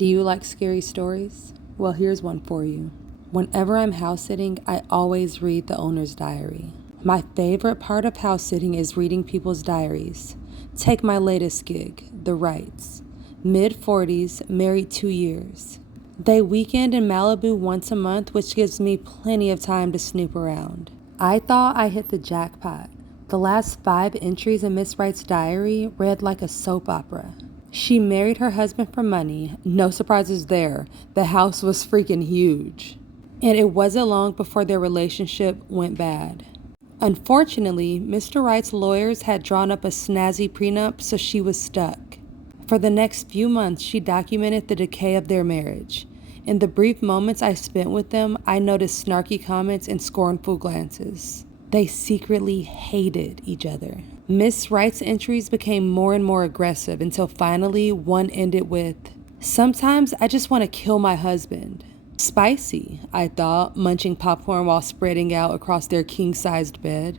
Do you like scary stories? Well, here's one for you. Whenever I'm house sitting, I always read the owner's diary. My favorite part of house sitting is reading people's diaries. Take my latest gig, the Wrights. Mid-40s, married 2 years. They weekend in Malibu once a month, which gives me plenty of time to snoop around. I thought I hit the jackpot. The last 5 entries in Miss Wright's diary read like a soap opera. She married her husband for money. No surprises there. The house was freaking huge. And it wasn't long before their relationship went bad. Unfortunately, Mr. Wright's lawyers had drawn up a snazzy prenup, so she was stuck. For the next few months, she documented the decay of their marriage. In the brief moments I spent with them, I noticed snarky comments and scornful glances. They secretly hated each other. Miss Wright's entries became more and more aggressive until finally one ended with, "Sometimes I just want to kill my husband." Spicy, I thought, munching popcorn while spreading out across their king-sized bed.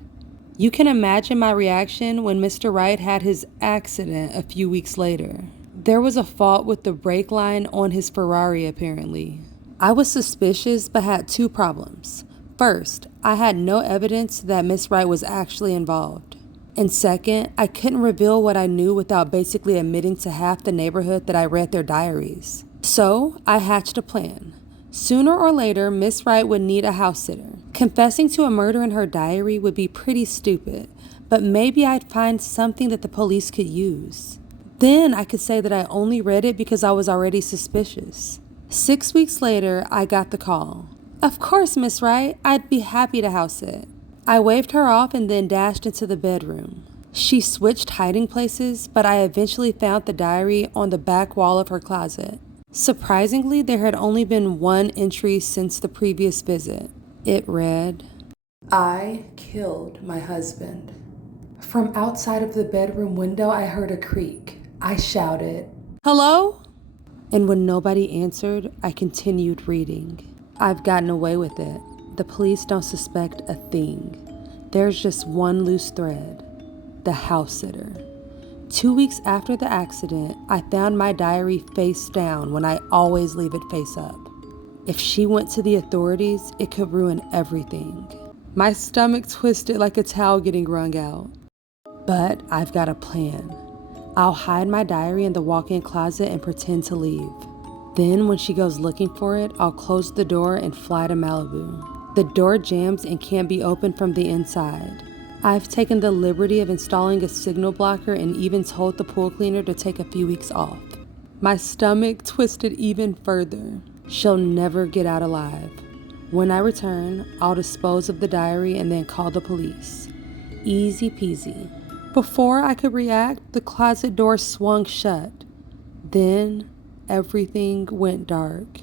You can imagine my reaction when Mr. Wright had his accident a few weeks later. There was a fault with the brake line on his Ferrari, apparently. I was suspicious but had 2 problems. First, I had no evidence that Miss Wright was actually involved. And second, I couldn't reveal what I knew without basically admitting to half the neighborhood that I read their diaries. So, I hatched a plan. Sooner or later, Miss Wright would need a house sitter. Confessing to a murder in her diary would be pretty stupid, but maybe I'd find something that the police could use. Then I could say that I only read it because I was already suspicious. 6 weeks later, I got the call. "Of course, Miss Wright, I'd be happy to house sit." I waved her off and then dashed into the bedroom. She switched hiding places, but I eventually found the diary on the back wall of her closet. Surprisingly, there had only been 1 entry since the previous visit. It read, "I killed my husband." From outside of the bedroom window, I heard a creak. I shouted, "Hello?" And when nobody answered, I continued reading. I've gotten away with it. The police don't suspect a thing. There's just one loose thread. The house sitter. 2 weeks after the accident, I found my diary face down when I always leave it face up. If she went to the authorities, it could ruin everything. My stomach twisted like a towel getting wrung out. But I've got a plan. I'll hide my diary in the walk-in closet and pretend to leave. Then when she goes looking for it, I'll close the door and fly to Malibu. The door jams and can't be opened from the inside. I've taken the liberty of installing a signal blocker and even told the pool cleaner to take a few weeks off. My stomach twisted even further. She'll never get out alive. When I return, I'll dispose of the diary and then call the police. Easy peasy. Before I could react, the closet door swung shut. Then everything went dark.